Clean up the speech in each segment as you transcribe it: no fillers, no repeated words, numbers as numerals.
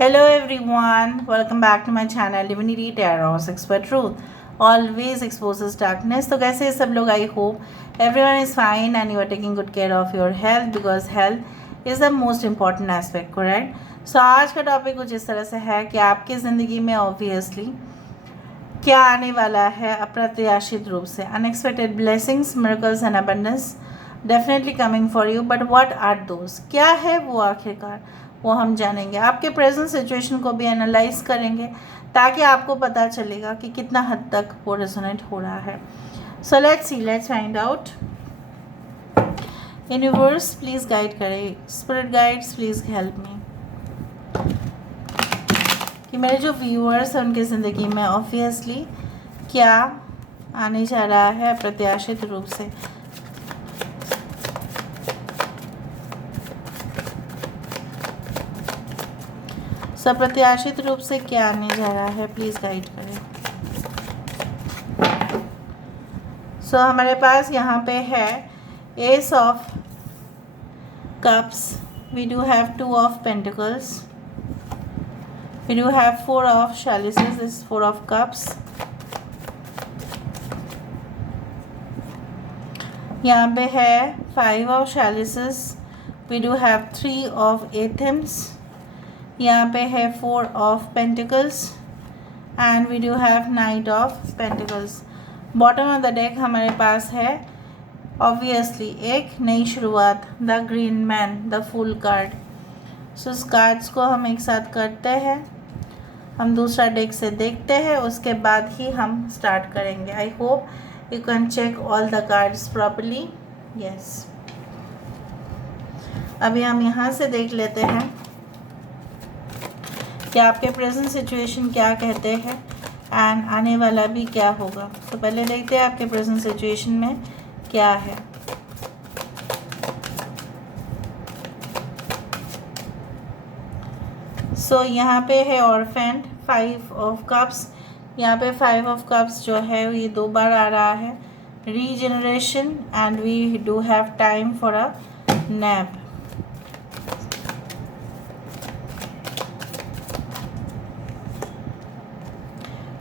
Hello everyone, welcome back to my channel Divinity Tarot Expert Truth. Always exposes darkness. तो कैसे हैं सब लोग? I hope everyone is fine and you are taking good care of your health because health is the most important aspect, correct? So आज का topic कुछ इस तरह से है कि आपकी ज़िंदगी में ऑब्वियसली क्या आने वाला है अप्रत्याशित रूप से. Unexpected blessings, miracles and abundance definitely coming for you. But what are those? क्या है वो आखिरकार, वो हम जानेंगे. आपके प्रेजेंट सिचुएशन को भी एनालाइज करेंगे ताकि आपको पता चलेगा कि कितना हद तक वो रेजोनेट हो रहा है. So let's see, let's find out. Universe please guide करें. Spirit guides please help me कि मेरे जो व्यूअर्स हैं उनकी ज़िंदगी में ऑब्वियसली क्या आने जा रहा है अप्रत्याशित रूप से. अप्रत्याशित रूप से क्या आने जा रहा है, प्लीज़ गाइड करें. हमारे पास यहाँ पे है ace of cups, we do have 2 of pentacles, we do have 4 of chalices, this is 4 of cups. यहाँ पे है 5 of chalices, we do have 3 of athames. यहाँ पे है 4 of pentacles and we do have knight of pentacles. Bottom of the deck हमारे पास है obviously एक नई शुरुआत, the green man, the fool card. इस कार्ड्स को हम एक साथ करते हैं, हम दूसरा डेक से देखते हैं, उसके बाद ही हम स्टार्ट करेंगे. I hope you can check all the cards properly. Yes, अभी हम यहाँ से देख लेते हैं कि आपके प्रेजेंट सिचुएशन क्या कहते हैं एंड आने वाला भी क्या होगा. तो पहले देखते हैं आपके प्रेजेंट सिचुएशन में क्या है. यहाँ पे है ऑर्फेंट, 5 ऑफ कप्स. यहाँ पे 5 ऑफ कप्स जो है ये 2 बार आ रहा है. Regeneration and we do have time for a nap.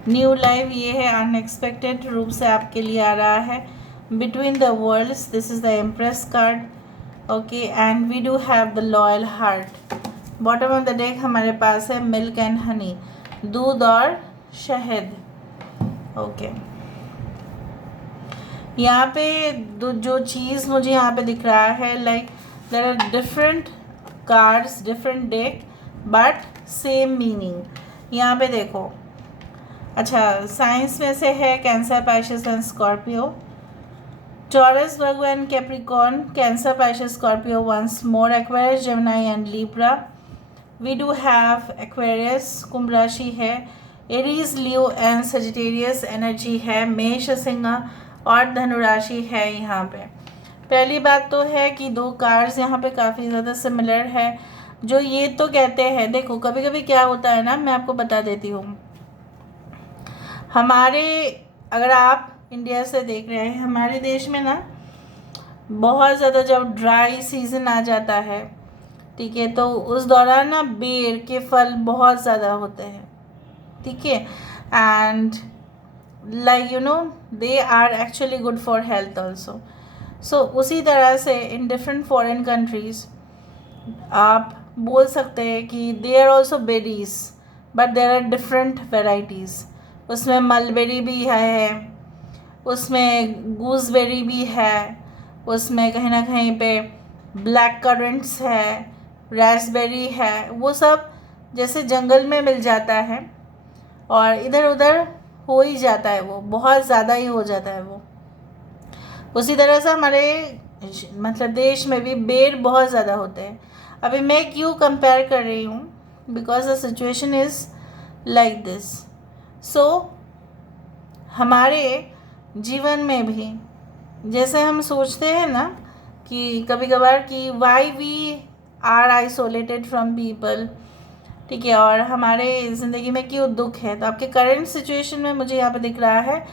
New life ये है, अनएक्सपेक्टेड रूप से आपके लिए आ रहा है. Between the worlds, this is the empress card. Okay, and we do have the loyal heart. Bottom of the deck हमारे पास है मिल्क एंड हनी, दूध और शहद. ओके, यहाँ पे जो चीज़ मुझे यहाँ पे दिख रहा है, like there are different cards, different deck but same meaning. यहाँ पे देखो, अच्छा, साइंस में से है Cancer, Pisces and Scorpio. Taurus, Virgo and Capricorn, Cancer, Pisces, Scorpio once more. Aquarius, Gemini and Libra. We do have Aquarius, Kumbh राशि है. Aries, Leo and Sagittarius energy है. मेष, सिंह और धनु राशि है. यहाँ पे पहली बात तो है कि 2 कार्ड्स यहाँ पे काफ़ी ज़्यादा सिमिलर है. जो ये तो कहते हैं, देखो कभी कभी क्या होता है ना, मैं आपको बता देती हूँ. हमारे, अगर आप इंडिया से देख रहे हैं, हमारे देश में ना बहुत ज़्यादा जब ड्राई सीज़न आ जाता है, ठीक है, तो उस दौरान ना बेर के फल बहुत ज़्यादा होते हैं, ठीक है. And like you know they are actually good for health also. उसी तरह से इन डिफरेंट फॉरेन कंट्रीज़ आप बोल सकते हैं कि they are also berries but there are different varieties. उसमें मलबेरी भी है, उसमें गूसबेरी भी है, उसमें कहीं ना कहीं पे ब्लैक करेंट्स है, रास्पबेरी है. वो सब जैसे जंगल में मिल जाता है और इधर उधर हो ही जाता है, वो बहुत ज़्यादा ही हो जाता है वो. उसी तरह से हमारे मतलब देश में भी बेर बहुत ज़्यादा होते हैं. अभी मैं क्यों कंपेयर कर रही हूँ, because the situation is like this. हमारे जीवन में भी जैसे हम सोचते हैं ना कि कभी कभार कि why we are isolated from people, ठीक है, और हमारे ज़िंदगी में क्यों दुख है. तो आपके करंट सिचुएशन में मुझे यहाँ पे दिख रहा है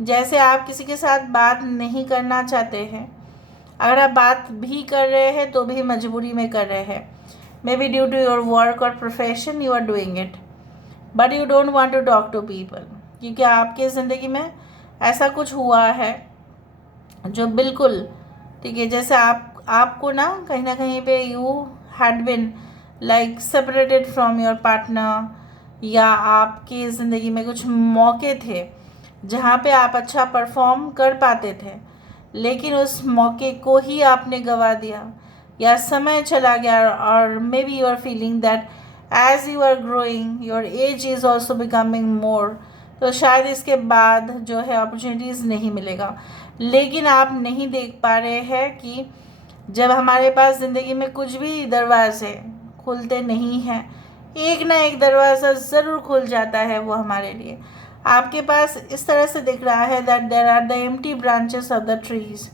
जैसे आप किसी के साथ बात नहीं करना चाहते हैं. अगर आप बात भी कर रहे हैं तो भी मजबूरी में कर रहे हैं. Maybe due to your work और profession you are doing it, but you don't want to talk to people, क्योंकि आपके ज़िंदगी में ऐसा कुछ हुआ है जो बिल्कुल, ठीक है, जैसे आपको ना कहीं पे you had been like separated from your partner, या आपकी ज़िंदगी में कुछ मौके थे जहाँ पे आप अच्छा परफॉर्म कर पाते थे, लेकिन उस मौके को ही आपने गंवा दिया, या समय चला गया, और maybe you are feeling that as you are growing your age is also becoming more, तो शायद इसके बाद जो है अपॉर्चुनिटीज़ नहीं मिलेगा। लेकिन आप नहीं देख पा रहे हैं कि जब हमारे पास ज़िंदगी में कुछ भी दरवाजे खुलते नहीं हैं, एक ना एक दरवाज़ा ज़रूर खुल जाता है वो हमारे लिए। आपके पास इस तरह से दिख रहा है that there are the empty branches of the trees,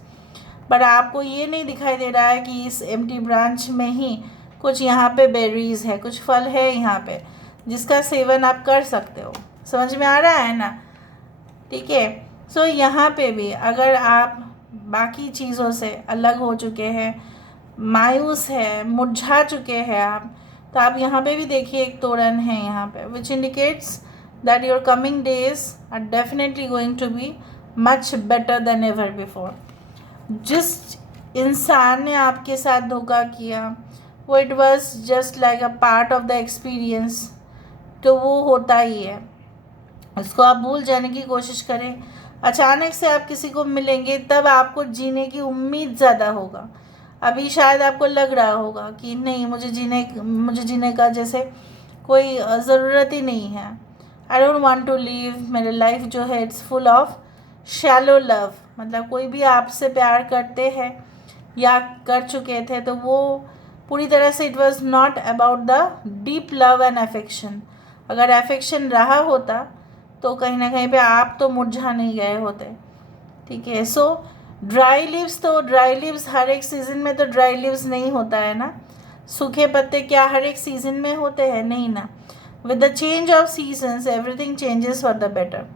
but आपको ये नहीं दिखाई दे रहा है कि इस एम्प्टी ब्रांच में ही कुछ यहाँ पे बेरीज़ है, कुछ फल है यहाँ पे जिसका सेवन आप कर सकते हो। समझ में आ रहा है ना? ठीक है। सो यहाँ पे भी अगर आप बाकी चीज़ों से अलग हो चुके हैं, मायूस है, मुरझा चुके हैं आप, तो आप यहाँ पे भी देखिए एक तोरण है यहाँ पे, which indicates that your coming days are definitely going to be much better than ever before. जिस इंसान ने आपके साथ धोखा किया वो it was just like a part of the experience, तो वो होता ही है, उसको आप भूल जाने की कोशिश करें। अचानक से आप किसी को मिलेंगे तब आपको जीने की उम्मीद ज़्यादा होगा। अभी शायद आपको लग रहा होगा कि नहीं, मुझे जीने का जैसे कोई ज़रूरत ही नहीं है, I don't want to leave, मेरे लाइफ जो है it's full of shallow love. मतलब कोई भी आपसे प्यार करते हैं या कर चुके थे तो वो पूरी तरह से it was not about the deep love and affection. अगर अफेक्शन रहा होता तो कहीं ना कहीं पे आप तो मुरझा नहीं गए होते। ठीक है। सो ड्राई लीव्स हर एक सीज़न में तो ड्राई लीव्स नहीं होता है ना। सूखे पत्ते क्या हर एक सीज़न में होते हैं? नहीं ना। With the change of seasons everything changes for the better.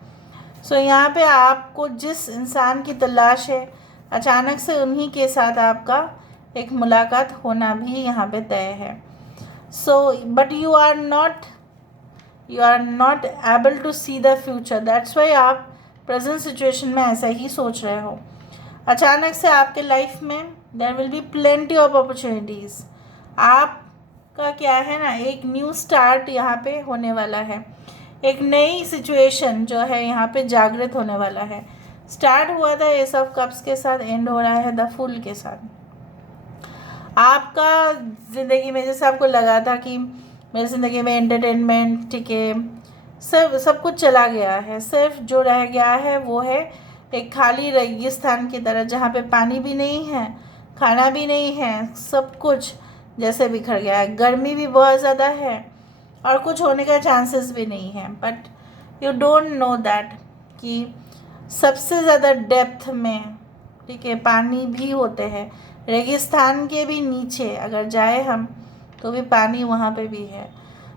So यहाँ पे आपको जिस इंसान की तलाश है, अचानक से उन्हीं के साथ आपका एक मुलाकात होना भी यहाँ पे तय है। So but you are not able to see the future, that's why आप प्रेजेंट सिचुएशन में ऐसा ही सोच रहे हो। अचानक से आपके लाइफ में there will be plenty of opportunities. आपका क्या है ना, एक न्यू स्टार्ट यहाँ पे होने वाला है, एक नई सिचुएशन जो है यहाँ पे जागृत होने वाला है। स्टार्ट हुआ था एस ऑफ कप्स के साथ, एंड हो रहा है द फूल के साथ। आपका ज़िंदगी में जैसे आपको लगा था कि मेरी ज़िंदगी में एंटरटेनमेंट, ठीक है, सब कुछ चला गया है, सिर्फ जो रह गया है वो है एक खाली रेगिस्तान की तरह, जहाँ पे पानी भी नहीं है, खाना भी नहीं है, सब कुछ जैसे बिखर गया है। गर्मी भी बहुत ज़्यादा है और कुछ होने का चांसेस भी नहीं है। But you don't know that कि सबसे ज़्यादा डेप्थ में, ठीक है, पानी भी होते हैं। रेगिस्तान के भी नीचे अगर जाए हम तो भी पानी वहाँ पे भी है।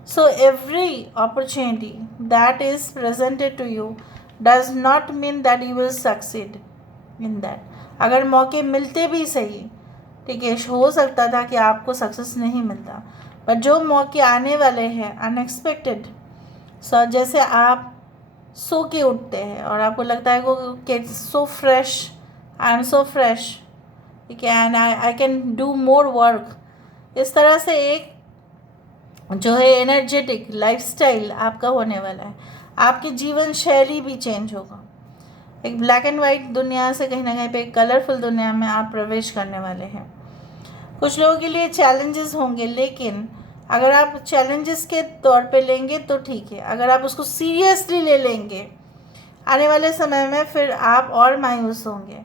So every opportunity that is presented to you does not mean that you will succeed in that. अगर मौके मिलते भी सही, ठीक है, हो सकता था कि आपको सक्सेस नहीं मिलता, बट जो मौके आने वाले हैं अनएक्सपेक्टेड, सो जैसे आप सो के उठते हैं और आपको लगता है कि so fresh, I am so fresh, ठीक है, and I can do more work. इस तरह से एक जो है एनर्जेटिक लाइफस्टाइल आपका होने वाला है। आपकी जीवन शैली भी चेंज होगा। एक ब्लैक एंड वाइट दुनिया से कहीं ना कहीं पे एक कलरफुल दुनिया में आप प्रवेश करने वाले हैं। कुछ लोगों के लिए चैलेंजेस होंगे, लेकिन अगर आप चैलेंजेस के तौर पे लेंगे तो ठीक है। अगर आप उसको सीरियसली ले लेंगे आने वाले समय में फिर आप और मायूस होंगे।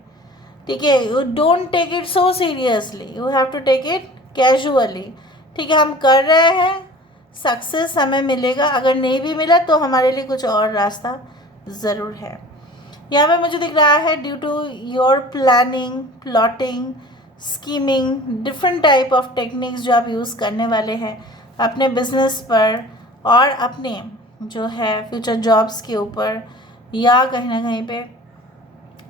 ठीक है, you don't take it so seriously, you have to take it casually. ठीक है, हम कर रहे हैं, सक्सेस हमें मिलेगा, अगर नहीं भी मिला तो हमारे लिए कुछ और रास्ता ज़रूर है। यहाँ पे मुझे दिख रहा है due to your planning, plotting, scheming, different type of techniques जो आप यूज़ करने वाले हैं अपने बिजनेस पर और अपने जो है फ्यूचर जॉब्स के ऊपर, या कहीं ना कहीं पे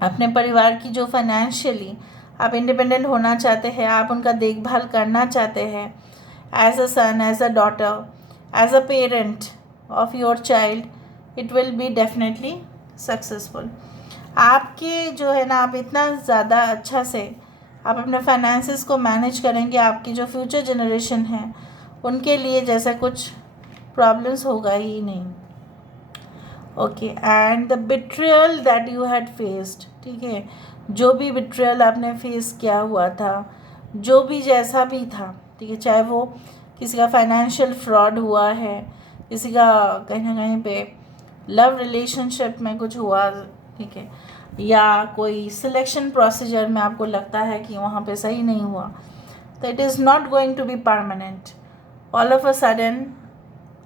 अपने परिवार की जो फाइनेंशियली आप इंडिपेंडेंट होना चाहते हैं, आप उनका देखभाल करना चाहते हैं, as a son, as a daughter, as a parent of your child, it will be definitely successful. आपके जो है ना, आप इतना ज़्यादा अच्छा से आप अपने फाइनेंसेस को मैनेज करेंगे, आपकी जो फ्यूचर जनरेशन है उनके लिए जैसा कुछ प्रॉब्लम्स होगा ही नहीं. Okay, and the betrayal that you had faced, ठीक है, जो भी बिट्रियल आपने फेस किया हुआ था, जो भी जैसा भी था, ठीक है, चाहे वो किसी का फाइनेंशियल फ्रॉड हुआ है, किसी का कहीं ना कहीं पे लव रिलेशनशिप में कुछ हुआ, ठीक है, या कोई सिलेक्शन प्रोसीजर में आपको लगता है कि वहाँ पे सही नहीं हुआ, तो it is not going to be permanent. All of a sudden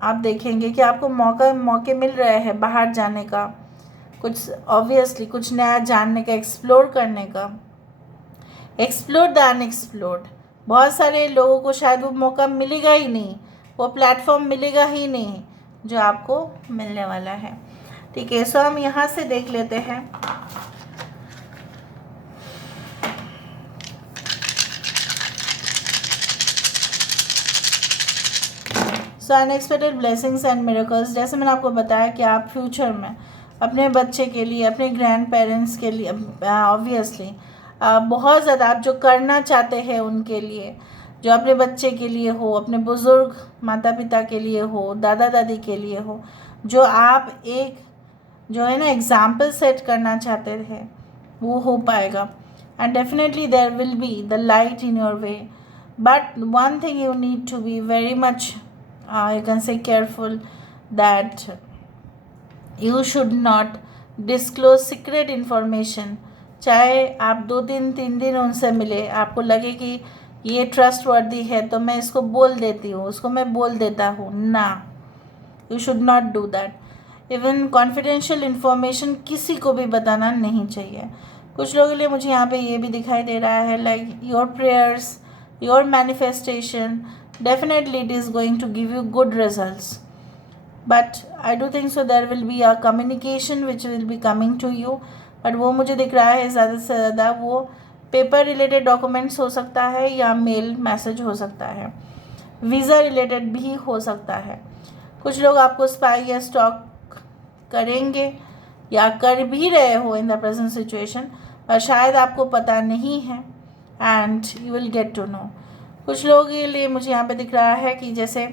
आप देखेंगे कि आपको मौके मिल रहे हैं बाहर जाने का, कुछ ऑब्वियसली कुछ नया जानने का, एक्सप्लोर करने का. Explore the unexplored. बहुत सारे लोगों को शायद वो मौका मिलेगा ही नहीं, वो प्लेटफॉर्म मिलेगा ही नहीं जो आपको मिलने वाला है. ठीक है, सो हम यहाँ से देख लेते हैं. सो अनएक्सपेक्टेड ब्लेसिंग्स एंड मिरेकल्स. जैसे मैंने आपको बताया कि आप फ्यूचर में अपने बच्चे के लिए, अपने ग्रैंड पेरेंट्स के लिए, ऑब्वियसली बहुत ज़्यादा आप जो करना चाहते हैं उनके लिए, जो अपने बच्चे के लिए हो, अपने बुज़ुर्ग माता पिता के लिए हो, दादा दादी के लिए हो, जो आप एक जो है ना एग्जाम्पल सेट करना चाहते थे, वो हो पाएगा. And definitely there will be the light in your way. But one thing you need to be very much you can say careful that you should not disclose secret information. चाहे आप 2 दिन 3 दिन उनसे मिले, आपको लगे कि ये ट्रस्ट वर्दी है तो मैं इसको बोल देती हूँ, उसको मैं बोल देता हूँ, ना, you should not do that. Even confidential information किसी को भी बताना नहीं चाहिए. कुछ लोगों के लिए मुझे यहाँ पे ये भी दिखाई दे रहा है, like your prayers, your manifestation, definitely it is going to give you good results, but I do think so there will be a communication which will be coming to you. but वो मुझे दिख रहा है ज़्यादा से ज़्यादा वो paper related documents हो सकता है, या मेल मैसेज हो सकता है, वीज़ा रिलेटेड भी हो सकता है. कुछ लोग आपको स्पाई या स्टॉक करेंगे या कर भी रहे हो इन द प्रेजेंट सिचुएशन, पर शायद आपको पता नहीं है, and you will get to know. कुछ लोगों के लिए मुझे यहाँ पे दिख रहा है कि जैसे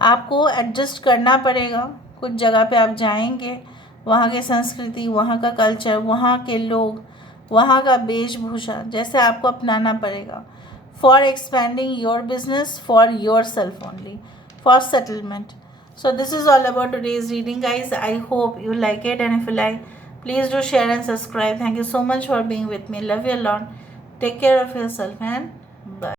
आपको एडजस्ट करना पड़ेगा. कुछ जगह पे आप जाएंगे, वहाँ की संस्कृति, वहाँ का कल्चर, वहाँ के लोग, वहाँ का वेशभूषा जैसे आपको अपनाना पड़ेगा. For expanding your business, for your self only, for settlement. So this is all about today's reading guys. I hope you like it, and if you like, please do share and subscribe. Thank you so much for being with me. Love you a lot. Take care of yourself and bye.